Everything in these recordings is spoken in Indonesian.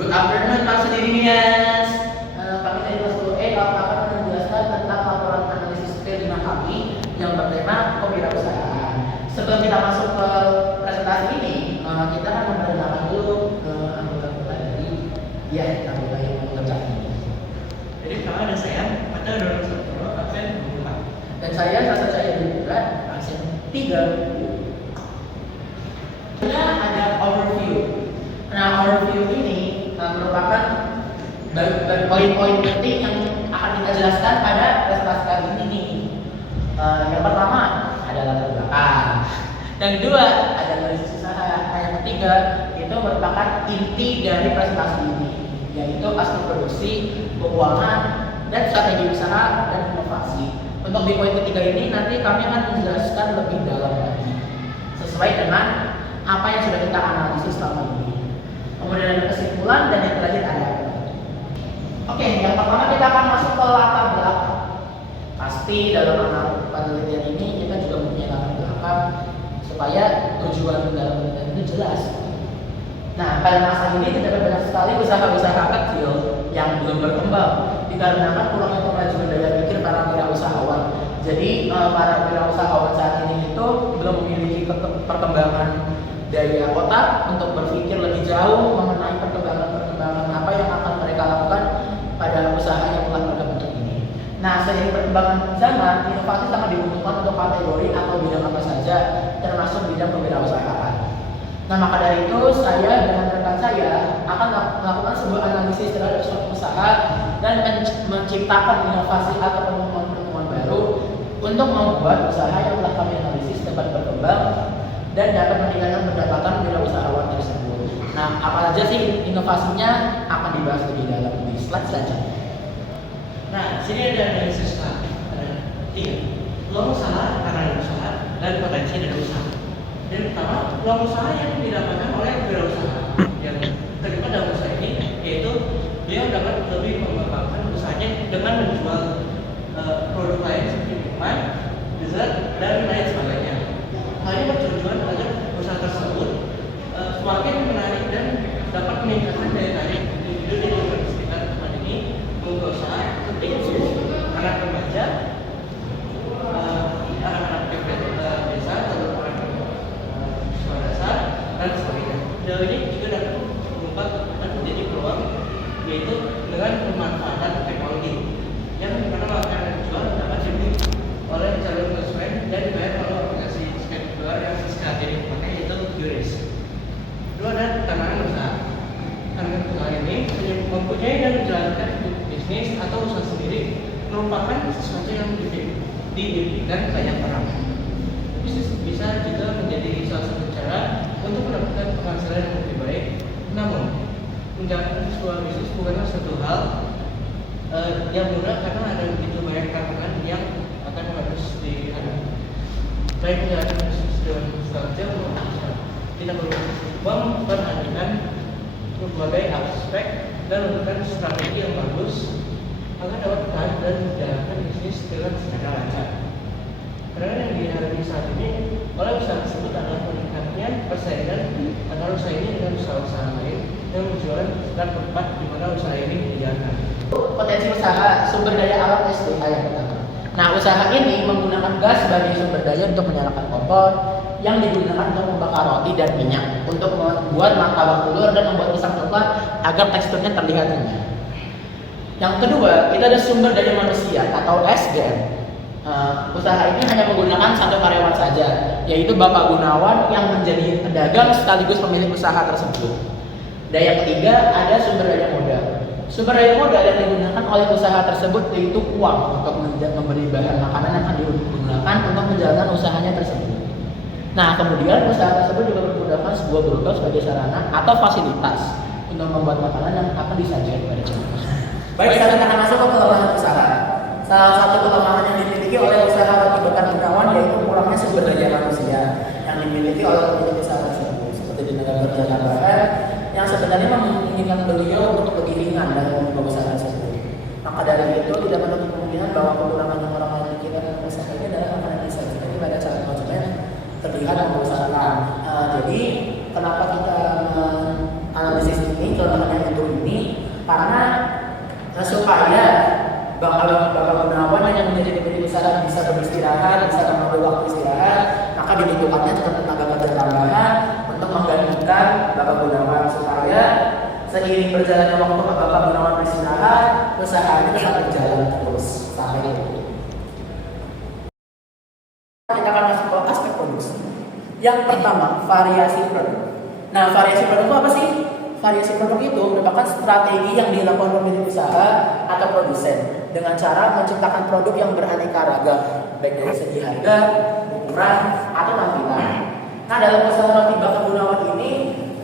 Good afternoon, Pak Sendirian. Kami dari kelas 10E akan menjelaskan tentang laporan analisis P5 kami yang bertema kewirausahaan. Sebelum kita masuk ke presentasi ini, kita akan memperkenalkan dulu anggota dari anggota yang mengerjakan ini. Jadi pertama ada saya, Pada Dorong Satrio, absen 4. Dan saya Sasa Cahaya Putra, absen 3. Ada overview. Nah, overview ini merupakan poin-poin penting yang akan kita jelaskan pada presentasi kali ini nih. Yang pertama ada latar belakang. Yang kedua ada analisis usaha. Nah, yang ketiga itu merupakan inti dari presentasi ini, yaitu aspek produksi, keuangan, dan strategi usaha dan inovasi. Untuk di poin ketiga ini nanti kami akan menjelaskan lebih dalam lagi sesuai dengan apa yang sudah kita analisis selama ini. Kemudian ada kesimpulan dan yang terakhir ada. Oke, yang pertama kita akan masuk ke latar belakang. Pasti dalam penelitian ini kita juga mempunyai latar belakang supaya tujuan dalam penelitian itu jelas. Nah, pada masa ini terdapat banyak sekali usaha-usaha kecil yang belum berkembang dikarenakan kurangnya kemajuan daya pikir para wirausahawan. Jadi para wirausahawan saat ini itu belum memiliki perkembangan daya otak untuk berpikir lebih jauh mengenai perkembangan apa yang akan mereka lakukan pada usaha yang telah mereka bentuk ini. Nah, seiring perkembangan zaman, inovasi sangat dibutuhkan untuk kategori atau bidang apa saja, termasuk bidang kewirausahaan. Nah, maka dari itu saya dengan rekan saya akan melakukan sebuah analisis terhadap suatu usaha dan menciptakan inovasi atau penemuan-penemuan baru untuk membuat usaha yang telah kami analisis dapat berkembang dan dapat meningkatkan pendapatan wirausahawan tersebut. Nah, apa saja sih inovasinya akan dibahas lebih dalam di slide selanjutnya. Nah, sini ada analisis usaha. Ada 3. Peluang usaha, tantangan usaha, dan potensi dari usaha. Yang pertama, peluang usaha yang didapatkan oleh wirausaha. Yang kedua dalam usaha ini yaitu dia dapat lebih mengembangkan usahanya dengan menjual produk lain seperti minuman, dessert, dan lain sebagainya. Hal ini bertujuan agar usaha tersebut semakin menarik dan dapat meningkatkan daya tarik individu di lingkungan sekitar tempat ini membuka usaha seperti anak remaja, anak-anak desa atau anak sekolah dasar dan sebagainya. Hal ini juga dapat membuka kekuatan menjadi peluang, yaitu dengan pemanfaatan teknologi yang dimana makanan dijual dapat dibeli oleh calon konsumen dan dibayar oleh aplikasi yang saat ini dipakai yaitu QRIS. Kedua ada tantangan usaha. Tantangan usaha ini mempunyai dan menjalankan bisnis atau usaha sendiri merupakan sesuatu yang didirikan banyak orang. Bisnis bisa juga menjadi salah satu cara untuk mendapatkan penghasilan yang lebih baik. Namun, menjalankan sebuah bisnis bukanlah suatu hal yang mudah karena ada begitu banyak tantangan yang akan harus dihadapi. Baik menjalankan bisnis dengan strategi maupun tidak perlu memperhatikan berbagai aspek dan melakukan strategi yang bagus agar dapat bertahan dan menjalankan bisnis dengan secara lancar. Karena yang dihadapi saat ini oleh usaha tersebut adalah meningkatnya persaingan antara usaha ini dengan usaha-usaha lain yang berjualan sekitar tempat di mana usaha ini dijalankan. Potensi usaha sumber daya alam SDA yang pertama. Nah, usaha ini menggunakan gas sebagai sumber daya untuk menyalakan kompor yang digunakan untuk membakar roti dan minyak, untuk membuat martabak telur dan membuat pisang coklat agar teksturnya terlihat renyah. Yang kedua, kita ada sumber daya manusia atau SDM. Usaha ini hanya menggunakan satu karyawan saja, yaitu Bapak Gunawan yang menjadi pedagang sekaligus pemilik usaha tersebut. Dan yang ketiga, ada sumber daya modal. Sumber daya modal yang digunakan oleh usaha tersebut yaitu uang untuk membeli bahan makanan yang akan digunakan untuk menjalankan usahanya tersebut. Nah, kemudian usaha tersebut juga menggunakan sebuah botol sebagai sarana atau fasilitas untuk membuat makanan yang akan disajikan kepada jemaah. Baik, sekarang kita masuk ke kelemahan usaha. Salah satu kelemahan yang dimiliki oleh usaha roti bakar Gunawan yaitu kurangnya sumber daya manusia yang dimiliki oleh pemilik usaha tersebut, seperti di negara berjalan barat yang sebenarnya memungkinkan beliau untuk lebih ringan dalam membuka usaha tersebut. Maka dari itu tidak menutup kemungkinan bahwa kekurangan yang orang lain kita dalam usaha ini adalah makanan disajikan jadi pada calon konsumen terlihat mengusahakan. Jadi kenapa kita analisis ini kelemahannya itu Karena supaya Bapak Gunawan yang menjadi pemilik usaha bisa beristirahat, bisa mengambil waktu istirahat, maka dibutuhkannya tenaga kerja tambahan untuk menggantikan Bapak Gunawan supaya seiring berjalannya waktu Bapak Gunawan beristirahat, usahanya tetap berjalan terus sampai itu. Kita akan masuk ke aspek produksi. Yang pertama, variasi produk. Nah, variasi produk itu apa sih? Variasi produk itu merupakan strategi yang dilakukan pemilik usaha atau produsen dengan cara menciptakan produk yang beraneka ragam, baik dari segi harga, ukuran, atau tampilan. Nah, dalam usaha roti Bapak Gunawan ini,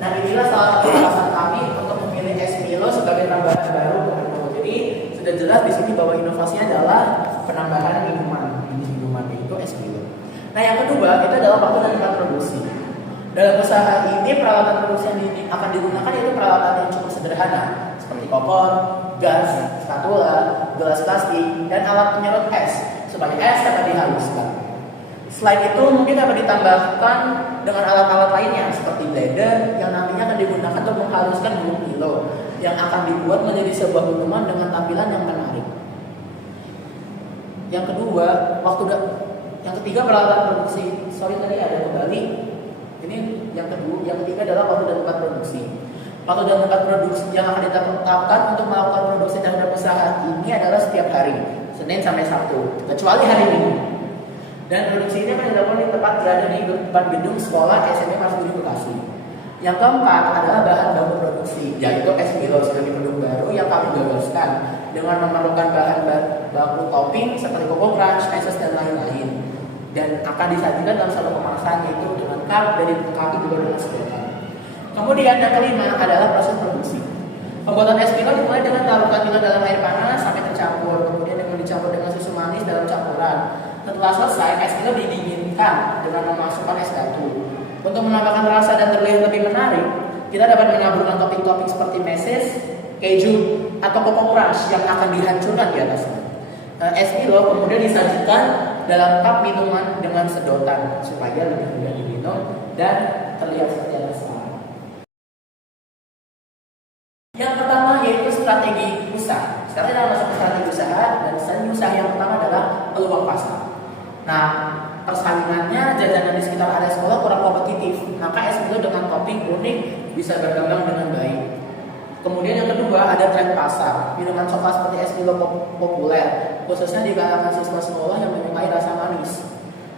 nah inilah salah satu alasan kami untuk memilih es Milo sebagai tambahan baru untuk menu. Jadi sudah jelas di sini bahwa inovasinya adalah penambahan minuman, yaitu es Milo. Nah, yang kedua itu adalah waktu dan tempat produksi. Dalam usaha ini peralatan produksi yang akan digunakan yaitu peralatan yang cukup sederhana seperti kompor, gas, spatula, gelas plastik, dan alat penyerut es supaya es dapat dihaluskan. Selain itu mungkin dapat ditambahkan dengan alat-alat lainnya seperti blender yang nantinya akan digunakan untuk menghaluskan bubuk Milo yang akan dibuat menjadi sebuah minuman dengan tampilan yang menarik. Yang kedua, yang ketiga peralatan produksi. Tadi ada kembali. Ini yang ketiga adalah waktu dan tempat produksi. Waktu dan tempat produksi yang akan ditetapkan untuk melakukan produksi terhadap usaha ini adalah setiap hari, Senin sampai Sabtu, kecuali hari Minggu. Dan produksi ini akan dilakukan di tempat berada di depan gedung sekolah SMP Mas Budi Bekasi. Yang keempat adalah bahan baku produksi, yaitu es Milo sebagai produk baru yang kami gagaskan dengan memerlukan bahan baku topping seperti Coco Crunch, meses, dan lain-lain. Dan akan disajikan dalam satu kemasan yaitu dengan cup dari kaki juga dengan sedotan. Kemudian yang kelima adalah proses produksi. Pembuatan es Milo dimulai dengan taruhan Milo dalam air panas sampai tercampur, kemudian dengan dicampur dengan susu manis dalam campuran. Setelah selesai, es Milo didinginkan dengan memasukkan es batu. Untuk menambahkan rasa dan terlihat lebih menarik, kita dapat menaburkan topping-topping seperti meses, keju, atau Coco Crunch yang akan dihancurkan di atasnya. Es Milo kemudian disajikan dalam cup minuman dengan sedotan supaya lebih mudah diminum dan terlihat seperti yang sekarang. Yang pertama yaitu strategi usaha. Sekarang kita masuk ke strategi usaha, dan strategi usaha yang pertama adalah peluang pasar. Nah, persaingannya jajanan di sekitar area sekolah kurang kompetitif, maka es Milo dengan topping unik bisa berkembang dengan baik. Kemudian yang kedua ada tren pasar. Minuman coklat seperti es Milo populer, khususnya di kalangan siswa sekolah yang menyukai rasa manis.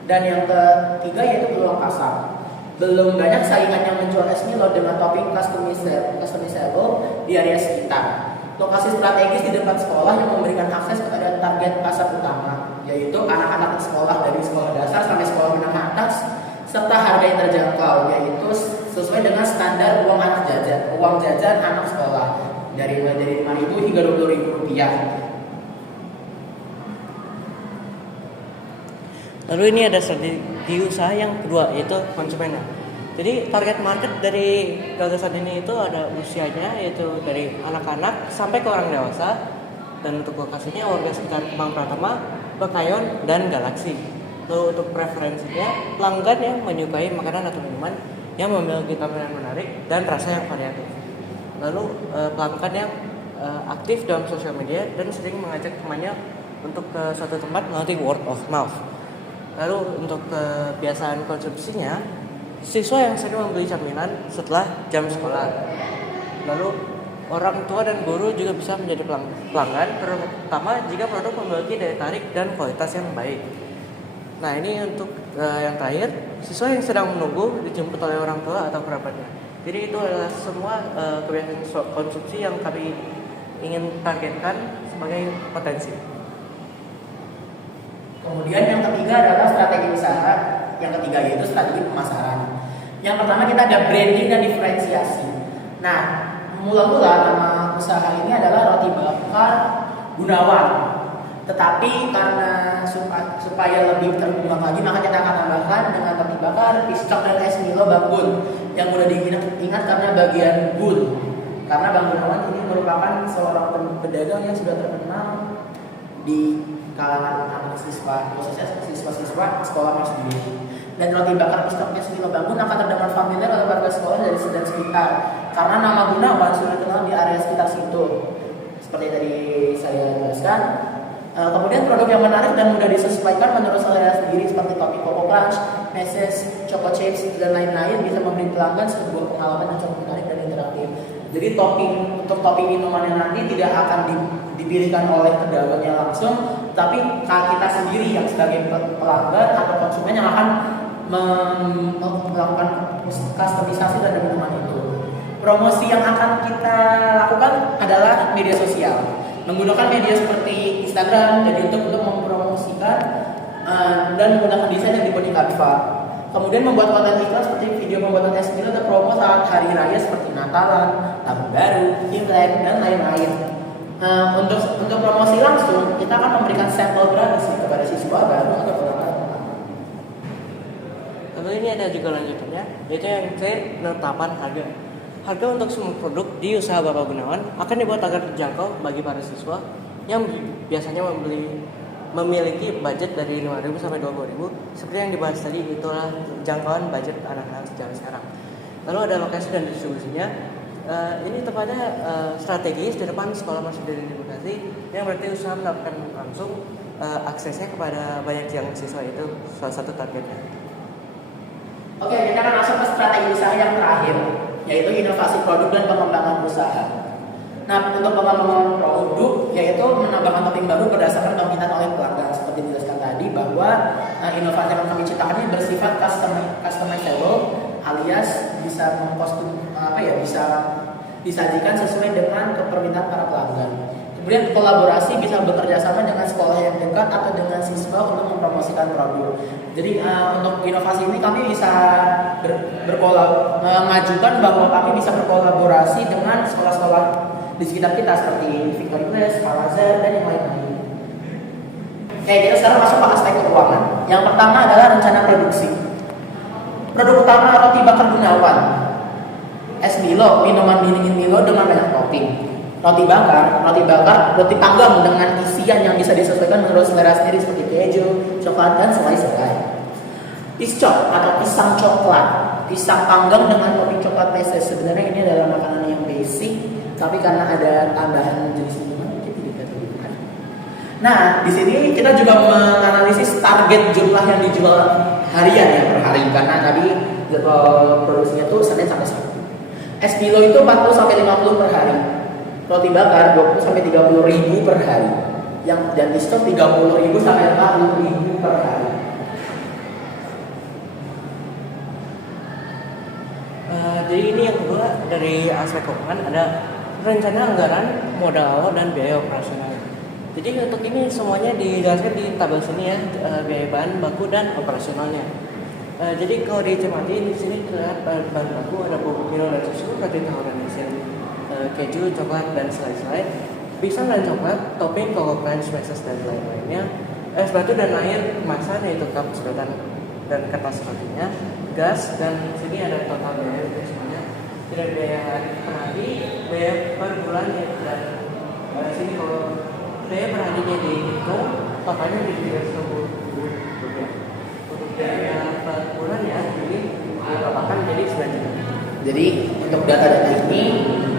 Dan yang ketiga yaitu peluang pasar. Belum banyak saingan yang menjual es Milo dengan topping customizable di area sekitar. Lokasi strategis di depan sekolah yang memberikan akses kepada target pasar utama, yaitu anak-anak sekolah dari sekolah dasar sampai sekolah menengah atas, serta harga yang terjangkau, yaitu sesuai dengan standar uang jajan anak sekolah dari mulai dari 5.000 hingga 20.000 rupiah. Lalu ini ada strategi usaha yang kedua yaitu konsumennya. Jadi target market dari gagasan ini itu ada usianya yaitu dari anak-anak sampai ke orang dewasa, dan untuk lokasinya warga sekitar Kemang Pratama, Bekayon, dan Galaksi. Lalu untuk preferensinya pelanggan yang menyukai makanan atau minuman yang memiliki tampilan menarik dan rasa yang variatif. Lalu pelanggan yang aktif dalam sosial media dan sering mengajak temannya untuk ke suatu tempat melalui word of mouth. Lalu untuk kebiasaan konsumsinya, siswa yang sering membeli camilan setelah jam sekolah. Lalu orang tua dan guru juga bisa menjadi pelanggan, terutama jika produk memiliki daya tarik dan kualitas yang baik. Nah, ini untuk yang terakhir, siswa yang sedang menunggu dijemput oleh orang tua atau kerabatnya. Jadi itu adalah semua kebiasaan konsumsi yang kami ingin targetkan sebagai potensi. Kemudian yang ketiga adalah strategi usaha. Yang ketiga yaitu strategi pemasaran. Yang pertama kita ada branding dan diferensiasi. Nah, mula-mula nama usaha ini adalah Roti Bakar Gunawan. Tetapi karena supaya lebih terbuka lagi, maka kita akan tambahkan dengan roti bakar, piscok, dan es Milo Bang Bun yang mudah diingat karena bagian bun. Karena Bang Gunawan ini merupakan seorang pedagang yang sudah terkenal di kalangan anak siswa, khususnya siswa-siswa sekolah Mas Budi. Dan roti bakar piscok es Milo Bang Bun akan terdengar familiar oleh warga sekolah dari dan sekitar karena nama Gunawan sudah dikenal di area sekitar situ. seperti tadi saya jelaskan. Kemudian produk yang menarik dan mudah disesuaikan menurut selera sendiri seperti topping Coco Crunch, Meses, Choco Chips, dan lain-lain bisa memberi pelanggan sebuah pengalaman yang cukup menarik dan interaktif. Jadi untuk topping minumannya nanti tidak akan dipilihkan oleh kedawatnya langsung, tapi kita sendiri yang sebagai pelanggan atau konsumen yang akan melakukan customisasi dari minuman itu. Promosi yang akan kita lakukan adalah media sosial, menggunakan media seperti Instagram dan YouTube untuk mempromosikan dan menggunakan desain yang dibuat di Canva. Kemudian membuat konten iklan seperti video pembuatan es krim atau promo saat hari raya seperti Natalan, Tahun Baru, Imlek, dan lain-lain. Untuk promosi langsung, kita akan memberikan sampel gratis kepada siswa baru atau pelanggan. Lalu ini ada juga lanjutannya, yaitu yang penetapan harga. Harga untuk semua produk di usaha Bapak Gunawan akan dibuat agar terjangkau bagi para siswa yang biasanya memiliki budget dari 5.000 sampai 20.000. Seperti yang dibahas tadi, itulah jangkauan budget anak-anak zaman sekarang. Lalu ada lokasi dan distribusinya. Ini tepatnya strategis di depan sekolah masih dari Bekasi, yang berarti usaha mendapatkan langsung aksesnya kepada banyak yang siswa, itu salah satu targetnya. Oke, kita akan masuk ke strategi usaha yang terakhir, yaitu inovasi produk dan pengembangan usaha. Nah, untuk pengembangan produk, yaitu menambahkan topping baru berdasarkan permintaan oleh pelanggan. Seperti dijelaskan tadi bahwa inovasi yang kami ciptakan ini bersifat customizable, alias bisa bisa disajikan sesuai dengan permintaan para pelanggan. Kemudian kolaborasi bisa bekerja sama dengan sekolah yang dekat atau dengan siswa untuk mempromosikan produk. Jadi untuk inovasi ini kami bisa mengajukan bahwa kami bisa berkolaborasi dengan sekolah-sekolah di sekitar kita seperti Victory Place, Al-Azhar, dan yang lain-lain. Oke, kita sekarang masuk ke aspek keuangan. Yang pertama adalah rencana produksi. Produk utama roti bakar Gunawan, es Milo, minuman dingin Milo dengan banyak topping. Roti bakar, roti panggang dengan isian yang bisa disesuaikan menurut selera sendiri seperti keju, coklat, dan selai-selai. Piscok atau pisang coklat, pisang panggang dengan topping coklat meses. Sebenarnya ini adalah makanan yang basic, tapi karena ada tambahan jenis minuman mungkin tidak terlihat. Nah, di sini kita juga menganalisis target jumlah yang dijual harian ya per hari, karena tadi jadwal produksinya tuh Senin sampai Sabtu. Es Milo itu 40 sampai 50 per hari. Roti bakar 20 sampai 30 ribu per hari. Dan piscok 30 ribu sampai 40 ribu per hari. Jadi ini yang kedua dari aspek keuangan, ada rencana anggaran, modal awal, dan biaya operasional. Jadi untuk ini semuanya dijelaskan di tabel sini ya, biaya bahan baku dan operasionalnya. Jadi kalau dicermati di sini terlihat bahan baku ada bubuk Milo dan susu, roti tawar dan isian keju, coklat, dan selai-selai, pisang dan coklat, topping Coco Crunch, Meses, dan lain-lainnya, es batu dan air kemasan yaitu cup, sedotan, dan kertas rotinya, gas, dan sini ada total biaya semuanya. Tidak biaya per hari, biaya per bulan ya, dan sini kalau biaya per harinya dihitung, totalnya di 310 rupiah. Untuk biaya per bulan ya, jadi dipapahkan jadi 9 juta. Jadi untuk data-data ini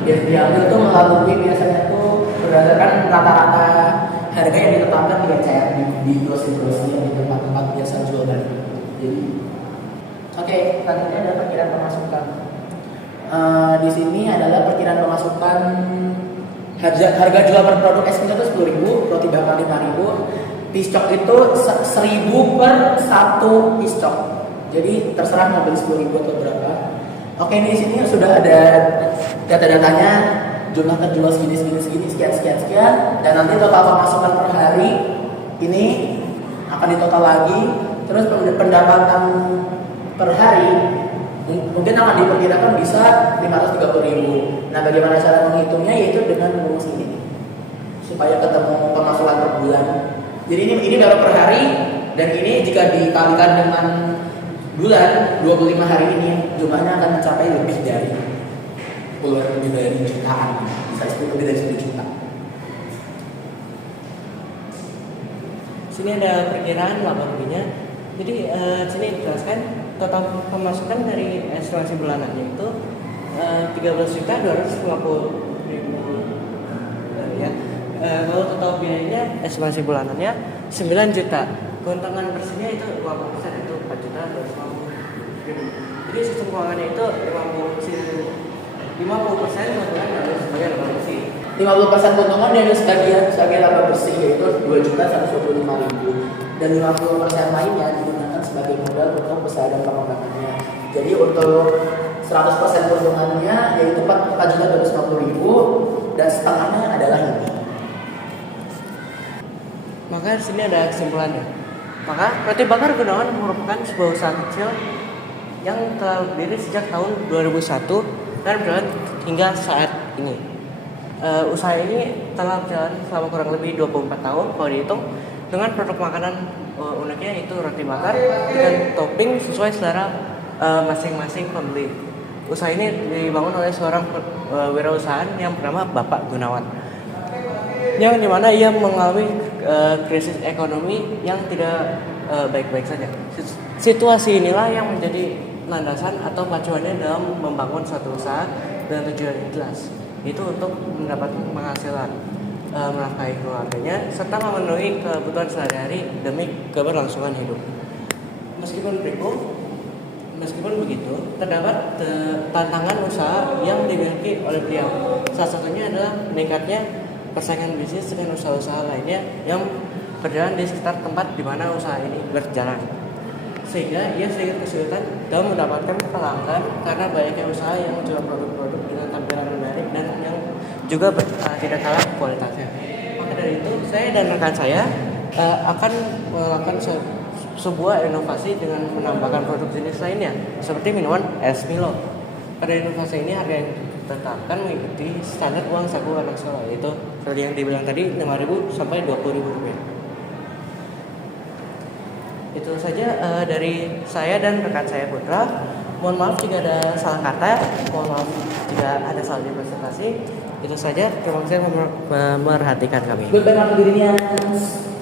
yang diambil itu melalui biasanya itu berdasarkan rata-rata harga yang ditetapkan di BCR di grosir-grosir di tempat-tempat biasa jual beli. Jadi oke, selanjutnya ada perkiraan pemasukan. Di sini adalah perkiraan pemasukan harga jual per produk es krim itu 10.000, roti bakar 5.000, piscok itu 1.000 per satu piscok. Jadi terserah mau beli 10.000 atau berapa. Oke, di sini sudah ada data-datanya, jumlah terjual segini, sekian, dan nanti total pemasukan per hari ini akan ditotal lagi. Terus pendapatan per hari mungkin akan diperkirakan bisa 530.000. Nah, bagaimana cara menghitungnya? Yaitu dengan rumus ini supaya ketemu pemasukan per bulan. Jadi ini baru per hari, dan ini jika dikalikan dengan bulan 25 hari ini jumlahnya akan mencapai lebih dari jutaan, bisa lebih dari 10 juta. Sini ada perkiraan laba ruginya. Jadi sini dijelaskan total pemasukan dari estimasi bulanannya itu 13.250.000 rupiah ya. Kalau total biayanya estimasi bulanannya 9 juta. Keuntungan bersihnya itu 50%, itu 4 juta 250.000. Jadi sistem keuangannya itu 50% keuntungan harus sebagai laba bersih. 50% keuntungan dari sebagai laba bersih yaitu 2.125.000 dan 50% lainnya digunakan sebagai modal untuk usaha dan pengembangannya. Jadi untuk 100% keuntungannya yaitu 4.250.000 dan setengahnya adalah ini. Maka di sini ada kesimpulannya. Maka Roti Bakar Gunawan merupakan sebuah usaha kecil yang telah berdiri sejak tahun 2001 dan berjalan hingga saat ini. Usaha ini telah berjalan selama kurang lebih 24 tahun kalau dihitung, dengan produk makanan uniknya yaitu roti bakar dengan topping sesuai selera masing-masing pembeli. Usaha ini dibangun oleh seorang wirausahaan yang bernama Bapak Gunawan, yang dimana ia mengalami krisis ekonomi yang tidak baik-baik saja. Situasi inilah yang menjadi landasan atau pacuannya dalam membangun suatu usaha dengan tujuan yang jelas, yaitu untuk mendapatkan penghasilan, menafkahi keluarganya, serta memenuhi kebutuhan sehari-hari demi keberlangsungan hidup. Meskipun begitu, terdapat tantangan usaha yang dimiliki oleh beliau. Salah satunya adalah meningkatnya persaingan bisnis dengan usaha-usaha lainnya yang berjalan di sekitar tempat di mana usaha ini berjalan. Sehingga ia sedikit kesulitan dalam mendapatkan pelanggan karena banyaknya usaha yang menjual produk-produk dengan tampilan menarik dan yang juga tidak kalah kualitasnya. Maka dari itu, saya dan rekan saya akan melakukan sebuah inovasi dengan menambahkan produk jenis lainnya seperti minuman es Milo. Pada inovasi ini harga yang ditetapkan mengikuti standar uang saku anak sekolah, yaitu seperti yang dibilang tadi 5.000 sampai 20.000 rupiah. Itu saja dari saya dan rekan saya Putra. Mohon maaf jika ada salah kata, mohon maaf jika ada salah di presentasi. Itu saja, terima kasih memerhatikan kami. Goodbye, Ingredients.